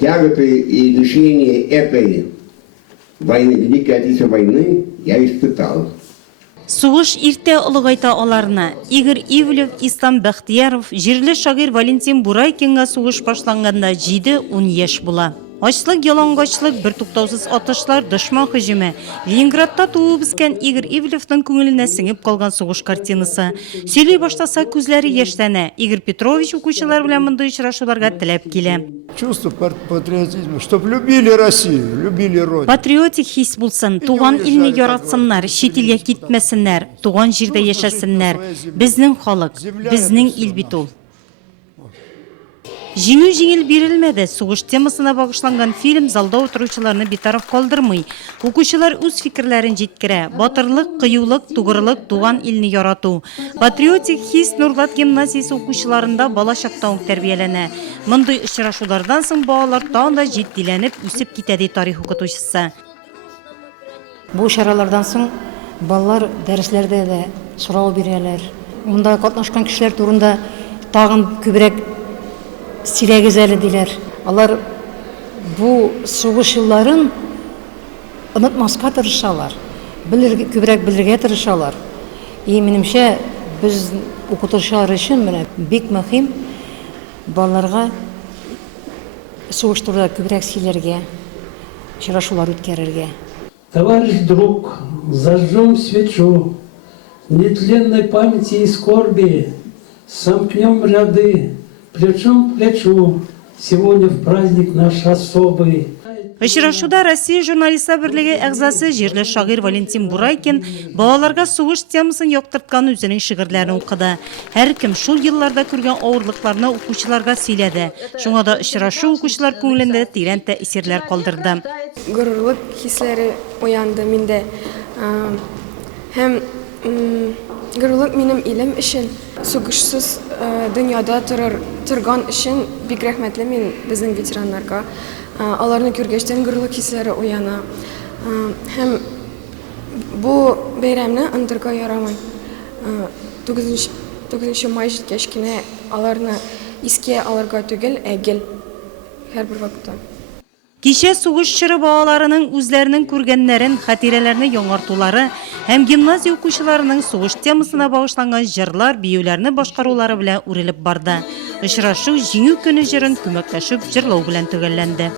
Тяготы и лишения этой войны, Великой Отечественной войны, я испытал. Сугыш иртә олыгайта аларны. Игорь Ивлев, Ислам Бәхтияров, җирле шагыйрь Валентин Бурайкинга сугыш башланганда 7-10 яшь була. Ачлык, ялангачлык, бертуктаусыз атышлар, дошман һөҗүме. Ленинградта туып үскән Игорь Ивлевның күңеленә сеңеп калган сугыш картинасы. Сөйли баштаса күзләре яшьләнә. Игорь Петрович укучылар белән мондый очрашуларга теләп килә. Чувство патриотизма, чтоб любили Россию, любили Родину. Патриотик хис булсын, туган илне яратсыннар, чит илгә китмәсеннәр, туган җирдә яшәсеннәр. Безнең халык, безнең ил бит ул. Җиңү бирелмәде. Сугыш темасына багышланган фильм залда утыручыларны битараф калдырмый. Укучылар үз фикерләрен җиткерә. Батырлык, кыюлык, тугрылык, туган илне ярату. Патриотик хис Нурлат гимназиясе укучыларында бала чактан ук тәрбияләнә. Мондый очрашулардан соң балалар тагын да җитдиләнеп үсеп китә ди тарих укытучысы. Бу чаралардан соң балалар дәресләрдә дә сорау бирәләр. Монда катнашкан кешеләр турында тагын күбрәк сөйләгез әле диләр. Алар бу сугыш елларын онытмаска тырышалар. Күбрәк белергә тырышалар. И минемчә без укытучылар өчен менә бик мөһим балаларга сугыш турында күбрәк сөйләргә, очрашулар үткәрергә. Товарищ друг, зажжем свечу, нетленной памяти и скорби, сомкнем ряды, плечом к плечу, сегодня в праздник наш особый. Очрашуда Россия журналистлар берлеге әгъзасы җирле шагыйрь Валентин Бурайкин балаларга сугыш темасын яктырткан үзенең шигырьләрен укыды. Һәркем шул елларда күргән авырлыкларны укучыларга сөйләде. Шуңа да очрашу укучылар күңелендә тирән тәэсирләр калдырды. Горурлык хисләре уянды миндә. Һәм горурлык минем илем өчен, сугышсыз дөньяда торган өчен бик рәхмәтле мин безнең ветераннарга. Аларны күргәчтән горурлык хисләре уяна. Һәм бу бәйрәмне онытырга ярамый. 9 май җиткәч кенә аларны искә алырга түгел, әгел һәрбер вакытта. Кичә сугыш чоры балаларының үзләренең күргәннәрен, хатирәләрне яңартулары һәм гимназия укучыларының сугыш темасына багышланган җырлар, биюләрне башкарулары белән үрелеп барды. Очрашу җиңү көне җырын күмәкләшеп җырлау белән төгәлләнде.